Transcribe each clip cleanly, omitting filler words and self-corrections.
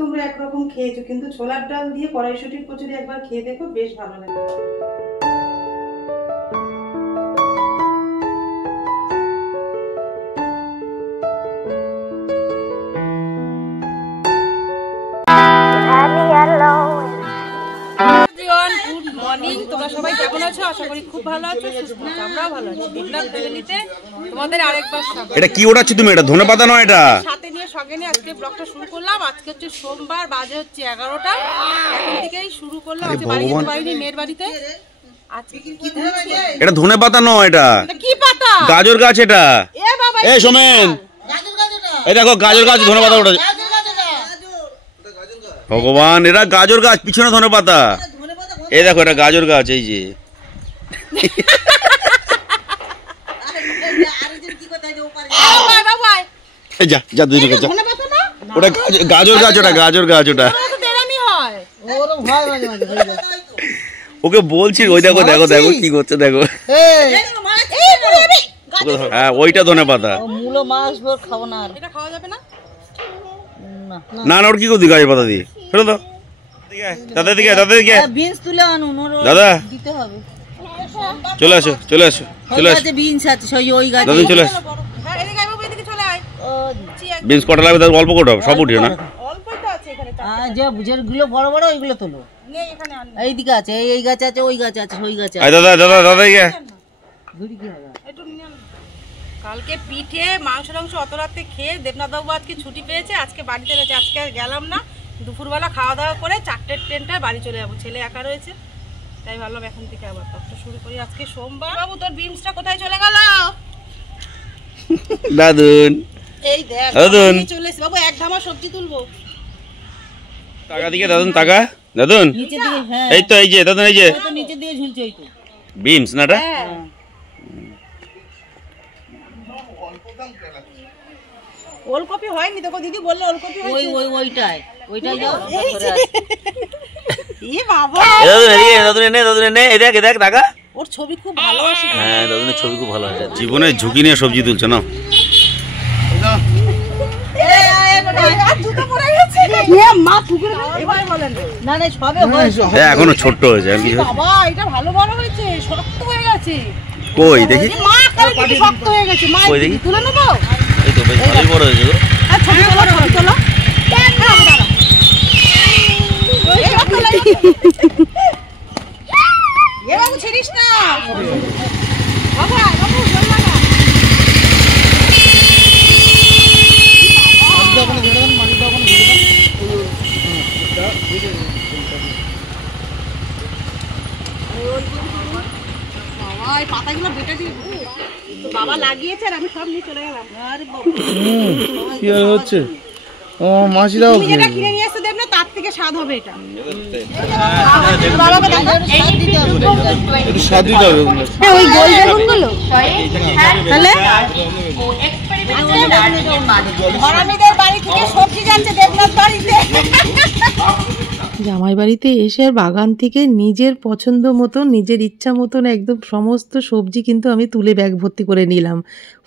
তোমরা একরকম খেয়েছো, কিন্তু ছোলার ডাল দিয়ে কড়াইশুটির কচুরি একবার খেয়ে দেখো, বেশ ভালো লাগে। তোমরা সবাই কেমন আছো? আশা করি খুব ভালো আছো, সুস্থ আছো, আমরাও ভালো আছি। তোমাদের আরেকবার এটা কি ওড়াচ্ছ তুমি? এটা ধনেপাতা নয়, এটা সাথে নিয়ে সঙ্গে নিয়ে আজকে ব্লগটা শুরু করলাম। আজকে হচ্ছে সোমবার, বাজে হচ্ছে 11টা। এখন থেকেই শুরু করলাম। আজকে বাড়িতে মেয়ের বাড়িতে। আজকে কি দিচ্ছি? এটা ধনেপাতা নয়, এটা কি পাতা? গাজর গাছ। এটা এ বাবা, এই সোমেন, এই দেখো গাজর গাছ, ধনেপাতা ওটা। ভগবান, এটা গাজর গাছ, পিছনে ধনেপাতা। এই দেখো, এটা গাজর গাছ। এই যে যা যা দুই যা, ওটা গাজর গাছ, ওটা গাজর গাছ, ওটা ওকে বলছি। ওই দেখো দেখো দেখো কি করছে, দেখো। হ্যাঁ, ওইটা ধনেপাতা। না না, ওর কি করছি গাজর পাতা দিয়ে? ফেরো তো দাদা দিকে, দাদা দিকে, দাদা চলে আসো, চলে আসো, চলে আসো। দাদা চলে আসো। বিনস কটা লাগবে? তার অল্প কটা, সব উঠিও না। বড় বড় ওইগুলো তোলো। এইদিকে আছে, এই গাছ আছে, ওই গাছ আছে, ওই গাছ আছে। দাদা দাদা দাদা কালকে পিঠে মাংস টাংস অত রাতে খেয়ে দেবনাথ বাবু আজকে ছুটি পেয়েছে, আজকে বাড়িতে রয়েছে। আজকে আর গেলাম না, দুপুরবেলা খাওয়া দাওয়া করে 4টের ট্রেনটায় বাড়ি চলে যাবো। ছেলে একা রয়েছে, তাই ভাবলাম এখন থেকে আবার তপটা শুরু করি। আজকে সোমবার। বাবু, তোর বিমসটা কোথায় চলে গেল? দাদুন, এই দেখ দাদুন চলে এসে। বাবু, এক ধামা সবজি তুলবো। টাকা দিকে দাদুন, টাকা দাদুন নিচে দিকে। হ্যাঁ, এই তো, এই যে দাদুন, এই যে তো নিচে দিয়ে ঝুলছে। ওই তো বিমস না, এটা ওলকপি হয়নি তোকে দিদি বললো, ওলকপি হয়েছে। ওইটাই যাও। এ বাবা, দাদুন এদিকে, দাদুন এনে, দাদুন এনে, এই দেখ, এই দেখ টাকা। ওর ছবি খুব ভালো আসে। হ্যাঁ, দাদুনের ছবি খুব ভালো আসে। জীবনে ঝুঁকি নিয়ে সবজি তুলছে না। এখনো ছোট্ট হয়েছে। বাবা, এটা ভালো বড় হয়েছে, শক্ত হয়ে গেছে। কই দেখি, শক্ত হয়ে গেছে। মা, দেখি তুলে নেবো। এই তো বেশ ভালোই বড় হয়েছে গো। ছবি তোলো। এ বাবু, ছিড়িস না বাবা। বাবু বললা না। পাতাগুলো বেটে দিয়ে বাবা লাগিয়েছে, আর আমি সব নিয়ে চলে গেলাম। আরে বাবা, কি হচ্ছে? ও মাছি দাও, তুমি যেটা কিনে নিয়ে এসে দেব না, তার থেকে স্বাদ হবে এটা। একটু স্বাদ দিতে হবে। ওই গোল বেগুনগুলো তাহলে ঘরামিদের বাড়ি থেকে সবজি যাচ্ছে দেবনাথ বাড়িতে। জামাই বাড়িতে এসে বাগান থেকে নিজের পছন্দ মতন, নিজের ইচ্ছা মতন একদম সমস্ত সবজি কিন্তু আমি তুলে ব্যাগ ভর্তি করে নিলাম।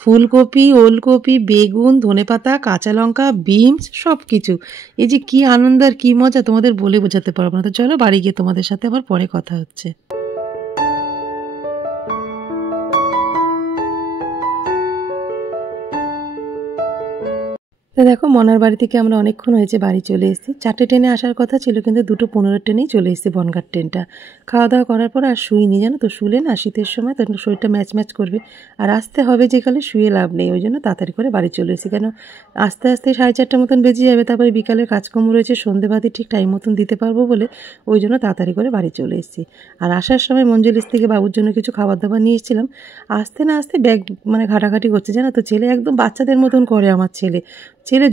ফুলকপি, ওলকপি, বেগুন, ধনেপাতা, কাঁচা লঙ্কা, বিনস, সব কিছু। এই যে কি আনন্দ আর কি মজা, তোমাদের বলে বোঝাতে পারবো না। তো চলো বাড়ি গিয়ে তোমাদের সাথে আবার পরে কথা হচ্ছে। তো দেখো, মনার বাড়ি থেকে আমরা অনেকক্ষণ হয়েছে বাড়ি চলে এসেছি। 4টে ট্রেনে আসার কথা ছিল, কিন্তু 2:15 ট্রেনেই চলে এসেছি, বনগাঁ ট্রেনটা। খাওয়া দাওয়া করার পর আর শুইনি, জানো তো। শুলে না শীতের সময় তখন শরীরটা ম্যাচ করবে, আর আসতে হবে যেখানে, শুয়ে লাভ নেই। ওই জন্য তাড়াতাড়ি করে বাড়ি চলে এসেছি। কেন আস্তে আস্তে 4:30 মতন বেজে যাবে, তারপরে বিকালের কাজকর্ম রয়েছে, সন্ধেবাতি ঠিক টাইম মতন দিতে পারবো বলে ওই জন্য তাড়াতাড়ি করে বাড়ি চলে এসেছি। আর আসার সময় মঞ্জুলিস থেকে বাবুর জন্য কিছু খাবার দাবার নিয়ে এসেছিলাম। আসতে না আসতে ব্যাগ ঘাটাঘাটি করছে, জানো তো। ছেলে একদম বাচ্চাদের মতন করে আমার ছেলে।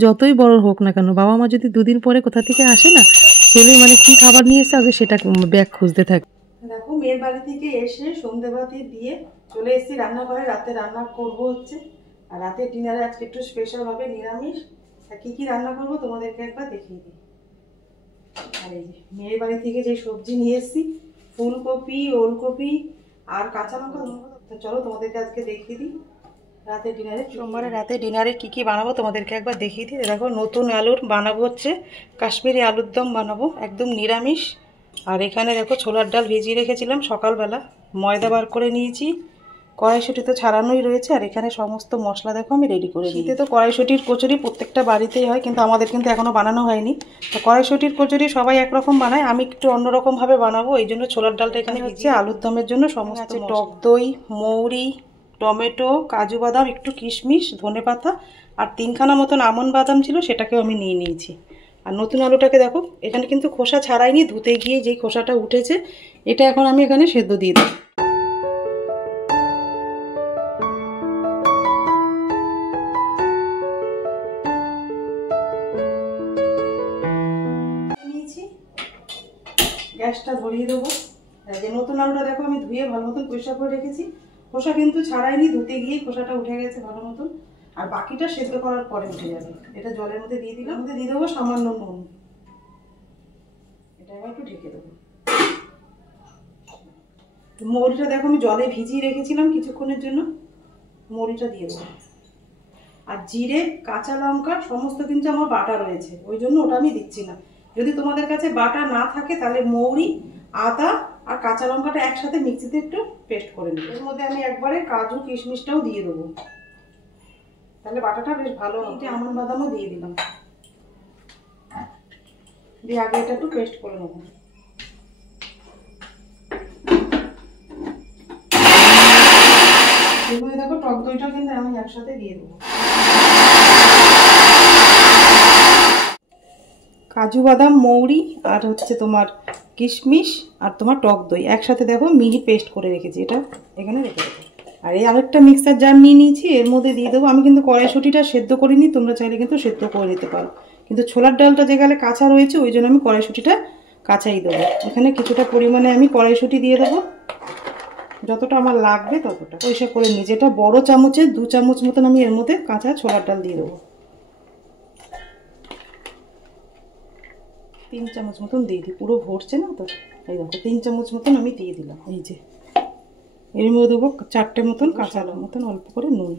যতই বড় হোক না কেন, বাবা মা যদি দুদিন পরে কোথা থেকে আসে না, ছেলে কি খাবার নিয়ে এসে আগে সেটা ব্যাগ খুঁজতে থাকে। দেখো, মেয়ের বাড়ি থেকে এসে সন্ধ্যেবাতি দিয়ে চলে এসেছি রান্নাঘরে। রাতে রান্না করব হচ্ছে, আর রাতে ডিনারে আজকে একটু স্পেশাল হবে, নিরামিষ। কি কি রান্না করবো তোমাদেরকে একবার দেখিয়ে দিই। আর এই যে মেয়ের বাড়ি থেকে যে সবজি নিয়ে এসেছি, ফুলকপি, ওলকপি আর কাঁচা লঙ্কা। তো চলো তোমাদেরকে আজকে দেখিয়ে দিই রাতে ডিনারে, সোমবারে রাতে ডিনারে কি কি বানাবো তোমাদেরকে একবার দেখিয়ে দিই। দেখো নতুন আলুর বানাবো হচ্ছে কাশ্মীরি আলুর দম বানাবো, একদম নিরামিষ। আর এখানে দেখো ছোলার ডাল ভিজিয়ে রেখেছিলাম সকালবেলা, ময়দা বার করে নিয়েছি, কড়াইশুঁটি তো ছাড়ানোই রয়েছে। আর এখানে সমস্ত মশলা দেখো আমি রেডি করে দিতে। তো কড়াইশুঁটির কচুরি প্রত্যেকটা বাড়িতেই হয়, কিন্তু আমাদের কিন্তু এখনও বানানো হয়নি। তো কড়াইশুঁটির কচুরি সবাই একরকম বানায়, আমি একটু অন্যরকমভাবে বানাবো। এই জন্য ছোলার ডালটা এখানে ভিজিয়ে আলুর দমের জন্য সমস্ত টক দই, মৌরি, টমেটো, কাজু বাদাম, একটু কিশমিশ, ধনেপাতা আর 3খানা মতন আমন্ড বাদাম ছিল, সেটাকেও আমি নিয়ে নিয়েছি। আর নতুন আলুটাকে দেখো এখানে কিন্তু খোসা ছাড়াইনি, ধুতে গিয়ে যেই খোসাটা উঠেছে এটা এখন আমি এখানে সেদ্ধ দিয়ে দেবো। গ্যাসটা ধরিয়ে দেবো। যে নতুন আলুটা দেখো আমি ধুয়ে ভালো মতন পরিষ্কার করে রেখেছি, খোসা কিন্তু ছাড়াইনি, ধুতে গিয়ে খোসাটা উঠে গেছে ভালো মতন। আর বাকিটা সেদ্ধ করার পরে উঠে যাবে। এটা জলের মধ্যে দিয়ে দিলাম, মধ্যে দিয়ে দেবো সামান্য নুন। এটা এবার একটু ঢেকে দেবো। মৌরিটা দেখো আমি জলে ভিজিয়ে রেখেছিলাম কিছুক্ষণের জন্য, মৌরিটা দিয়ে দেবো। আর জিরে, কাঁচা লঙ্কা সমস্ত কিন্তু আমার বাটা রয়েছে, ওই জন্য ওটা আমি দিচ্ছি না। যদি তোমাদের কাছে বাটা না থাকে তাহলে মৌরি, আদা আর কাঁচা লঙ্কাটা একসাথে মিক্সিতে একটু পেস্ট করে নেব। এর মধ্যে আমি একবারে কাজু কিশমিশটাও দিয়ে দেবো, তাহলে বাটাটা বেশ ভালো হবে। আমন্ড বাদামও দিয়ে দিলাম, দিয়ে আগে এটা একটু পেস্ট করে নেব। এরপরে দেখো টক দইটা কিন্তু আমি একসাথে দিয়ে দেবো। কাজু বাদাম, মৌরি আর হচ্ছে তোমার কিশমিশ আর তোমার টক দই একসাথে দেখো মিহি পেস্ট করে রেখেছি, এটা এখানে রেখে দেবো। আর এই আরেকটা মিক্সার জার নিয়ে নিয়েছি, এর মধ্যে দিয়ে দেবো। আমি কিন্তু কড়াইশুঁটিটা সেদ্ধ করিনি, তোমরা চাইলে কিন্তু সেদ্ধ করে নিতে পারো, কিন্তু ছোলার ডালটা যেখানে কাঁচা রয়েছে ওই জন্য আমি কড়াইশুঁটিটা কাঁচাই দেবো। এখানে কিছুটা পরিমাণে আমি কড়াইশুঁটি দিয়ে দেবো, যতটা আমার লাগবে ততটা পরিষ্কার করে নিই। যেটা বড় চামচের 2 চামচ মতন আমি এর মধ্যে কাঁচা ছোলার ডাল দিয়ে দেবো। 3 চামচ মতন দিয়ে দিই, পুরো ভরছে না তো, এই দেখো 3 চামচ মতন আমি দিয়ে দিলাম। এই যে এর মধ্যে দেবো 4টে মতন কাঁচা লঙ্কা মতন, অল্প করে নুন।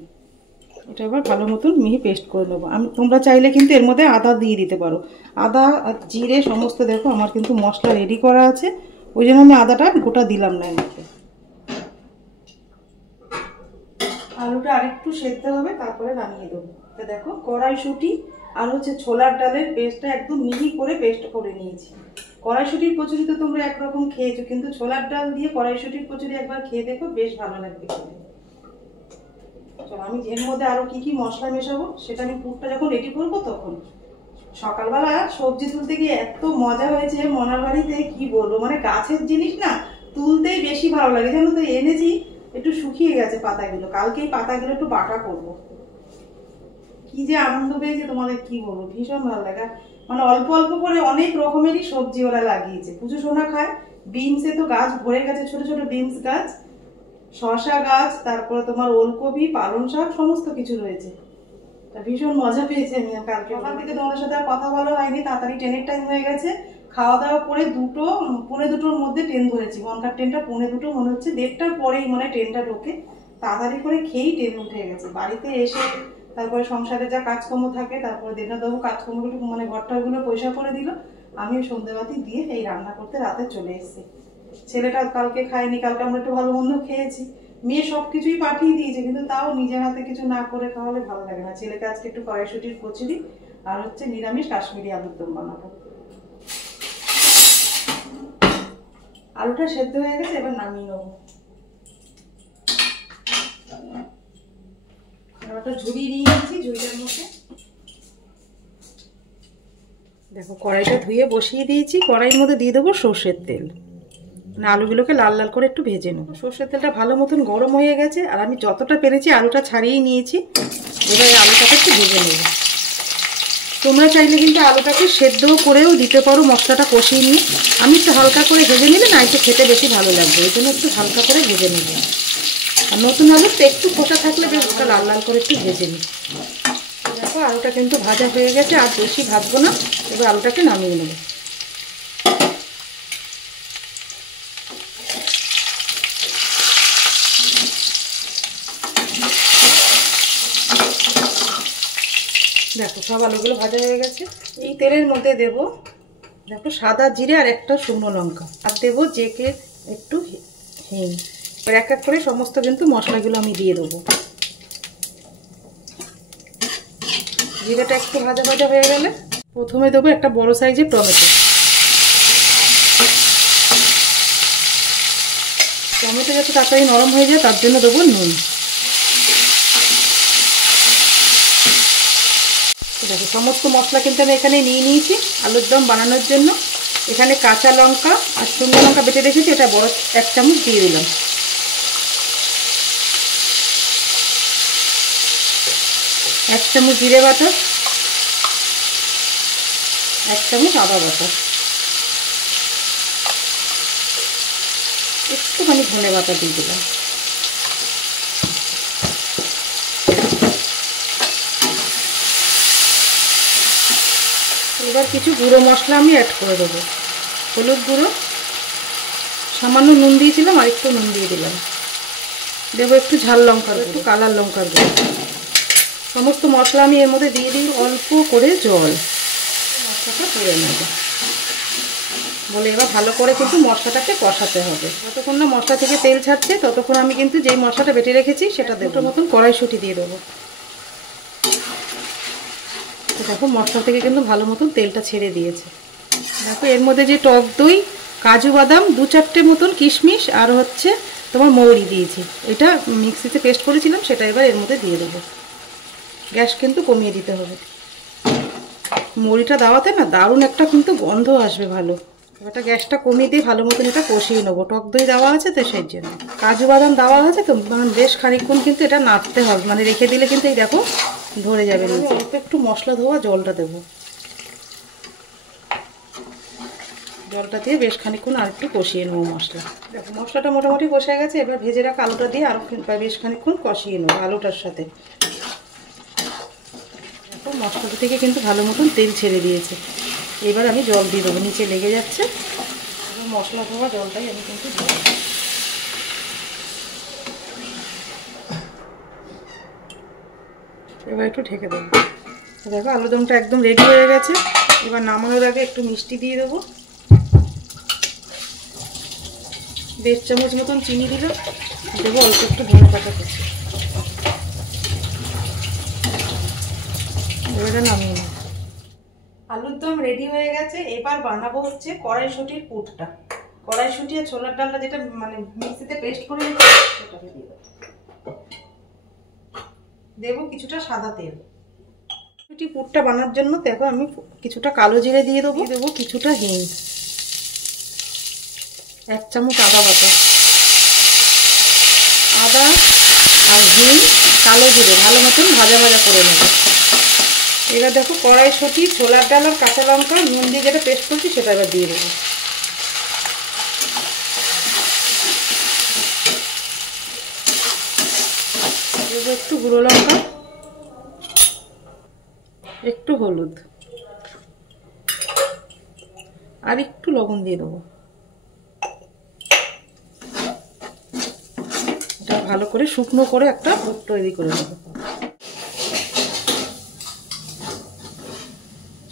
এটা এবার ভালো মতন মিহি পেস্ট করে নেবো। তোমরা চাইলে কিন্তু এর মধ্যে আদা দিয়ে দিতে পারো, আদা আর জিরে সমস্ত দেখো আমার কিন্তু মশলা রেডি করা আছে, ওই জন্য আমি আদাটা গোটা দিলাম না এর মধ্যে। আলুটা আরেকটু সেদ্ধ হবে, তারপরে নামিয়ে দেবো। তো দেখো কড়াইশুঁটি আর হচ্ছে ছোলার ডালের পেস্টটা একদম মিহি করে পেস্ট করে নিয়েছি। কড়াইশুঁটির কচুরি তো তোমরা একরকম খেয়েছো, কিন্তু ছোলার ডাল দিয়ে কড়াইশুঁটির কচুরি একবার খেয়ে দেখো, বেশ ভালো লাগবে খেতে। চলো আমি এর মধ্যে আরো কি কি মশলা মেশাবো সেটা আমি পুরটা যখন রেডি করবো তখন। সকালবেলা সবজি তুলতে গিয়ে এত মজা হয়েছে মনার বাড়িতে, কি বলবো, মানে গাছের জিনিস না তুলতেই বেশি ভালো লাগে জানো তো। এনেছি একটু শুকিয়ে গেছে পাতাগুলো, কালকে এই পাতাগুলো একটু বাটা করবো। কি যে আনন্দ পেয়েছে তোমাদের কি বলবো, ভীষণ ভালো লাগে। মানে অল্প অল্প করে অনেক রকমেরই সবজি ওরা লাগিয়েছে, পুজো সোনা খায়। বিনসে তো গাছ ভরে গেছে, ছোট ছোট বিনস গাছ, শসা গাছ, তারপরে তোমার ওলকপি, পালং শাক সমস্ত কিছু রয়েছে। তা ভীষণ মজা পেয়েছি আমি কালকে। সকাল থেকে তোমাদের সাথে আর কথা বলা হয়নি, তাড়াতাড়ি ট্রেনের টাইম হয়ে গেছে। খাওয়া দাওয়া করে 2:45-2র মধ্যে ট্রেন ধরেছি। বনগাঁ ট্রেনটা 2:45 মনে হচ্ছে, 1:30টার পরেই মানে ট্রেনটা ঢোকে। তাড়াতাড়ি করে খেয়েই ট্রেন উঠে গেছে। বাড়িতে এসে তারপরে সংসারে যা কাজকর্ম থাকে, তারপরে দেবনাথবাবু কাজকর্মগুলো মানে ঘরটাগুলো পয়সা করে দিল, আমিও সন্ধ্যেবাতি দিয়ে এই রান্না করতে রাতে চলে এসেছি। ছেলেটা কালকে খায়নি, কালকে আমরা একটু ভালো মন্দ খেয়েছি। মেয়ে সবকিছুই পাঠিয়ে দিয়েছে, কিন্তু তাও নিজের হাতে কিছু না করে খাওয়ালে ভালো লাগে না। ছেলেকে আজকে একটু কড়াইশুঁটির কচুরি আর হচ্ছে নিরামিষ কাশ্মীরি আলুর দম বানাবো। আলুটা সেদ্ধ হয়ে গেছে, এবার নামিয়ে নেবো। একটা ঝুড়ি নিয়ে নিয়েছি, ঝুড়িটার মধ্যে দেখো কড়াইটা ধুয়ে বসিয়ে দিয়েছি। কড়াইয়ের মধ্যে দিয়ে দেবো সর্ষের তেল, আলুগুলোকে লাল লাল করে একটু ভেজে নেবো। সর্ষের তেলটা ভালো মতন গরম হয়ে গেছে, আর আমি যতটা পেরেছি আলুটা ছাড়িয়ে নিয়েছি। এবার আলুটাকে একটু ভেজে নেব। তোমরা চাইলে কিন্তু আলুটাকে সেদ্ধও করেও দিতে পারো, মশলাটা কষিয়ে নিয়ে। আমি একটু হালকা করে ভেজে নিলে না একটু খেতে বেশি ভালো লাগবে, ওই জন্য একটু হালকা করে ভেজে নেব। আর নতুন আলুতে একটু খোসা থাকলে বেশ ওটা লাল লাল করে একটু ভেজে নিই। দেখো আলুটা কিন্তু ভাজা হয়ে গেছে, আর বেশি ভাজবো না। এবার আলুটাকে নামিয়ে নেব। দেখো সব আলুগুলো ভাজা হয়ে গেছে। এই তেলের মধ্যে দেব দেখো সাদা জিরে আর একটা শুকনো লঙ্কা, আর দেবো জেকে একটু হিং। এক এক করে সমস্ত কিন্তু মশলাগুলো আমি দিয়ে দেবো। জিরেটা একটু ভাজা ভাজা হয়ে গেলে প্রথমে দেবো একটা বড় সাইজের টমেটো। টমেটো যাতে তাড়াতাড়ি নরম হয়ে যায় তার জন্য দেবো নুন। দেখো সমস্ত মশলা কিন্তু আমি এখানে নিয়ে নিয়েছি আলুর দম বানানোর জন্য। এখানে কাঁচা লঙ্কা আর শুকনো লঙ্কা বেটে রেখেছি, এটা বড় 1 চামচ দিয়ে দিলাম। এক চামচ জিরে বাটা, 1 চামচ আদা বাটা, একটুখানি ধনে বাটা দিয়ে দিলাম। এবার কিছু গুঁড়ো মশলা আমি অ্যাড করে দেবো। হলুদ গুঁড়ো, সামান্য নুন দিয়েছিলাম আর একটু নুন দিয়ে দিলাম। দেবো একটু ঝাল লঙ্কার, একটু কালার লঙ্কার গুঁড়ো। সমস্ত মশলা আমি এর মধ্যে দিয়ে দিই অল্প করে জল, মশলাটা করে নেব বলে। এবার ভালো করে কিন্তু মশলাটাকে কষাতে হবে। যতক্ষণ না মশলা থেকে তেল ছাড়ছে ততক্ষণ আমি কিন্তু যেই মশলাটা বেটে রেখেছি সেটা দেবো। মতন কড়াইশুঁটি দিয়ে দেবো। দেখো মশলা থেকে কিন্তু ভালো মতন তেলটা ছেড়ে দিয়েছে। দেখো এর মধ্যে যে টক দই, কাজু বাদাম, 2-4টে মতন কিশমিশ আর হচ্ছে তোমার মৌরি দিয়েছি। এটা মিক্সিতে পেস্ট করেছিলাম, সেটা এবার এর মধ্যে দিয়ে দেবো। গ্যাস কিন্তু কমিয়ে দিতে হবে। মৌরিটা দেওয়াতে না দারুণ একটা কিন্তু গন্ধ আসবে ভালো। এটা গ্যাসটা কমিয়ে দিয়ে ভালো মতন এটা কষিয়ে নেবো। টক দই দেওয়া আছে তো সেই জন্য। কাজু বাদাম দেওয়া আছে তো মানে বেশ খানিকক্ষণ কিন্তু এটা নাড়তে হবে, মানে রেখে দিলে কিন্তু এই দেখো ধরে যাবে। অল্প একটু মশলা ধোয়া জলটা দেবো। জলটা দিয়ে বেশ খানিকক্ষণ আর একটু কষিয়ে নেবো মশলা। দেখো মশলাটা মোটামুটি কষে গেছে। এবার ভেজে রাখা আলুটা দিয়ে আরও বেশ খানিকক্ষণ কষিয়ে নেবো আলুটার সাথে। দেখো মশলাটা থেকে কিন্তু ভালো মতন তেল ছেড়ে দিয়েছে। এবার আমি জল দিয়ে দেবো, নিচে লেগে যাচ্ছে। মশলা ধোয়া জলটাই আমি কিন্তু দিয়ে দেবো। এবার একটু ঢেকে দেবো। দেখো আলুদমটা একদম রেডি হয়ে গেছে। এবার নামানোর আগে একটু মিষ্টি দিয়ে দেবো। 1.5 চামচ মতন চিনি দিলাম। দেবো অল্প একটু ধনে পাতা কুচি। এবারে নামিয়ে নেব। আলুর দম রেডি হয়ে গেছে। এবার বানাবো হচ্ছে কড়াইশুঁটির পুরটা। কড়াইশুঁটি আর ছোলার ডালটা যেটা মানে মিক্সিতে পেস্ট করে রেখেছি সেটাকে দিয়ে দেবো। দেবো কিছুটা সাদা তেল। পুরটা বানার জন্য দেখো আমি কিছুটা কালো জিরে দিয়ে দেবো। দেবো কিছুটা হিং, 1 চামচ আদা বাটা। আদা আর হিং, কালো জিরে ভালো মতন ভাজা ভাজা করে নেব। এবার দেখো কড়াইশুঁটি, ছোলার ডাল আর কাঁচা লঙ্কা নুন দিয়ে যেটা পেস্ট করছি সেটা এবার দিয়ে দেবো। দেবো একটু গুঁড়ো লঙ্কা, একটু হলুদ আর একটু লবণ দিয়ে দেবো। এটা ভালো করে শুকনো করে একটা পুর তৈরি করে নেবো।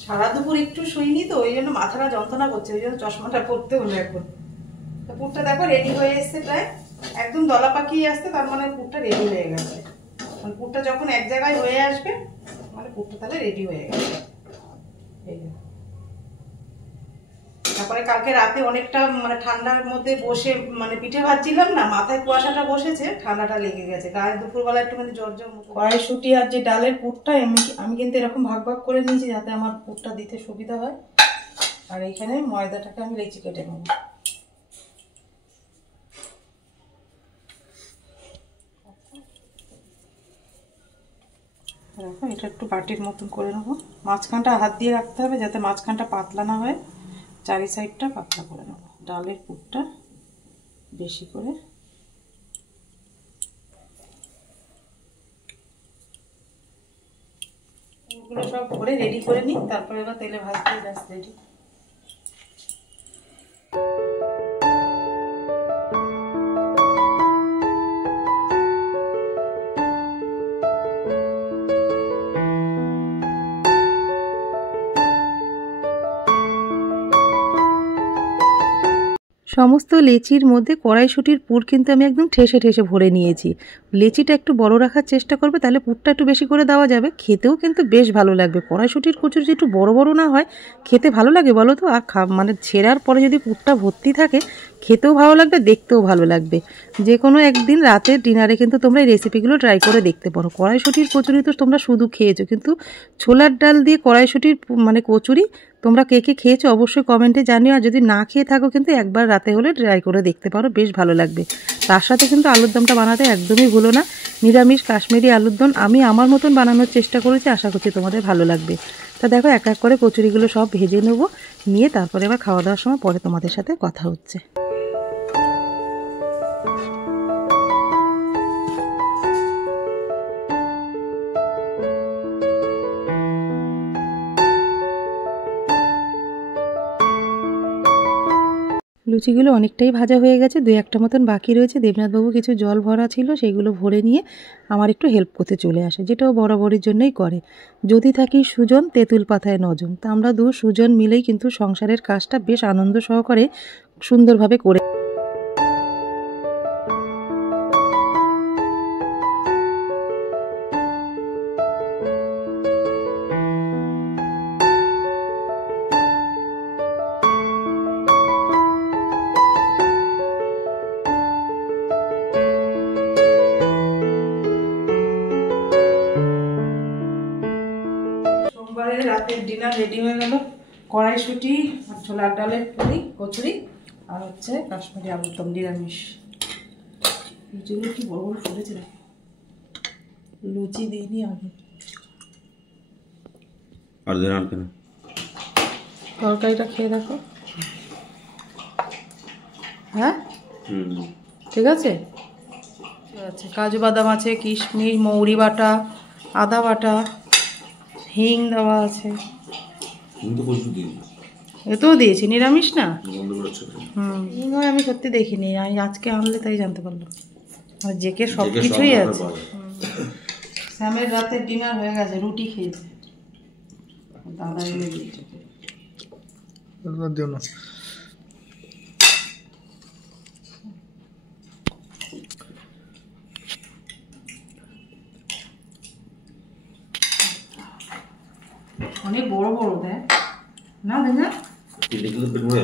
সারা দুপুর একটু শুইনি তো ওই জন্য মাথাটা যন্ত্রণা করছে, ওই জন্য চশমাটা পরতে হলো এখন। তো পুরটা দেখো রেডি হয়ে এসছে, প্রায় একদম দলা পাকিয়ে আসছে, তার মানে পুরটা রেডি হয়ে গেছে। মানে পুরটা যখন এক জায়গায় হয়ে আসবে মানে পুরটা তাহলে রেডি হয়ে গেছে। এই যে তারপরে কালকে রাতে অনেকটা মানে ঠান্ডার মধ্যে বসে মানে পিঠে ভাজছিলাম না, মাথায় কুয়াশাটা বসেছে, ঠান্ডাটা লেগে গেছে গায়ে। দুপুরবেলা একটুখানি জ্বর জ্বর মতো। কড়াইশুঁটি আর যে ডালের পুরটা আমি কিন্তু এরকম ভাগ ভাগ করে নিয়েছি যাতে আমার পুরটা দিতে সুবিধা হয়। আর এইখানে ময়দাটাকে আমি লেচি কেটে নেব। দেখো এটা একটু বাটির মতন করে নেবো। মাঝখানটা হাত দিয়ে রাখতে হবে যাতে মাঝখানটা পাতলা না হয়, চারি সাইডটা পাতলা করে নেব। ডালের পুরটা বেশি করে ওগুলো সব করে রেডি করে নিই, তারপরে এবার তেলে ভাজতে ব্যাস রেডি। সমস্ত লেচির মধ্যে কড়াইশুঁটির পুর কিন্তু আমি একদম ঠেসে ঠেসে ভরে নিয়েছি। লেচিটা একটু বড় রাখার চেষ্টা করবে, তাহলে পুরটা একটু বেশি করে দেওয়া যাবে, খেতেও কিন্তু বেশ ভালো লাগবে। কড়াইশুঁটির কচুরি যদি একটু বড় বড় না হয় খেতে ভালো লাগে বলো তো? আর মানে ছেঁড়ার পরে যদি পুরটা ভর্তি থাকে খেতেও ভালো লাগবে, দেখতেও ভালো লাগবে। যে কোনো একদিন রাতের ডিনারে কিন্তু তোমরা এই রেসিপিগুলো ট্রাই করে দেখতে পারো। কড়াইশুঁটির কচুরি তো তোমরা শুধু খেয়েছো, কিন্তু ছোলার ডাল দিয়ে কড়াইশুঁটির মানে কচুরি তোমরা কে কে খেয়েছো অবশ্যই কমেন্টে জানিও। আর যদি না খেয়ে থাকো কিন্তু একবার রাতে হলে ট্রাই করে দেখতে পারো, বেশ ভালো লাগবে। তার সাথে কিন্তু আলুর দমটা বানাতে একদমই ভুলো না, নিরামিষ কাশ্মীরি আলুর দম আমি আমার মতন বানানোর চেষ্টা করেছি, আশা করছি তোমাদের ভালো লাগবে। তা দেখো এক এক করে কচুরিগুলো সব ভেজে নেবো, নিয়ে তারপরে আবার খাওয়া দাওয়ার সময় পরে তোমাদের সাথে কথা হচ্ছে। লুচিগুলো অনেকটাই ভাজা হয়ে গেছে, 2-1টা মতন বাকি রয়েছে। দেবনাথবাবু কিছু জল ভরা ছিল, সেইগুলো ভরে নিয়ে আমার একটু হেল্প করতে চলে আসে, যেটাও বরাবরের জন্যই করে। যদি থাকি সুজন তেঁতুল পাতায় নজন, তা আমরা সুজন মিলেই কিন্তু সংসারের কাজটা বেশ আনন্দ সহকারে সুন্দরভাবে করে। রাতের ডিনার রেডি হয়ে গেল, কড়াইশুঁটি আর ছোলার ডালের কচুরি আর হচ্ছে কাশ্মীরি আলুর দম নিরামিষ। লুচিগুলো কি বড় বড় করেছে, লুচি দিইনি আগে। তরকারিটা খেয়ে দেখো। হ্যাঁ ঠিক আছে, কাজু বাদাম আছে, কিশমিশ, মৌরি বাটা, আদা বাটা, হিং দেওয়া আছে। এতেও দিয়েছি, নিরামিষ না। হিং হয় আমি সত্যি দেখিনি, আমি আজকে আনলে তাই জানতে পারলাম। আর জেকে সব কিছুই আছে। স্যামের রাতের ডিনার হয়ে গেছে, রুটি খেয়েছে, দাদা এনে দিয়েছে। অনেক বড় বড় দেয় না, দেখ না, 3টে খেলেই পেট ভরে।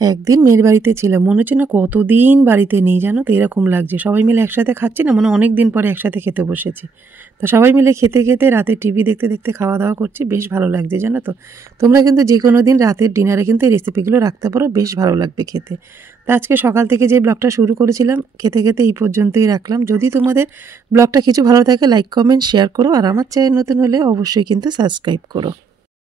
একদিন মেয়ের বাড়িতে ছিলাম, মনে হচ্ছে না কতদিন বাড়িতে নেই, জানো তো এরকম লাগছে। সবাই মিলে একসাথে খাচ্ছি না, মানে অনেক দিন পরে একসাথে খেতে বসেছি। তো সবাই মিলে খেতে খেতে রাতে টিভি দেখতে দেখতে খাওয়া দাওয়া করছি, বেশ ভালো লাগছে জানো তো। তোমরা কিন্তু যে কোনো দিন রাতের ডিনারে কিন্তু এই রেসিপিগুলো রাখতে পারো, বেশ ভালো লাগবে খেতে। তো আজকে সকাল থেকে যে ব্লগটা শুরু করেছিলাম খেতে খেতে এই পর্যন্তই রাখলাম। যদি তোমাদের ব্লগটা কিছু ভালো থাকে লাইক কমেন্ট শেয়ার করো, আর আমার চ্যানেল নতুন হলে অবশ্যই কিন্তু সাবস্ক্রাইব করো।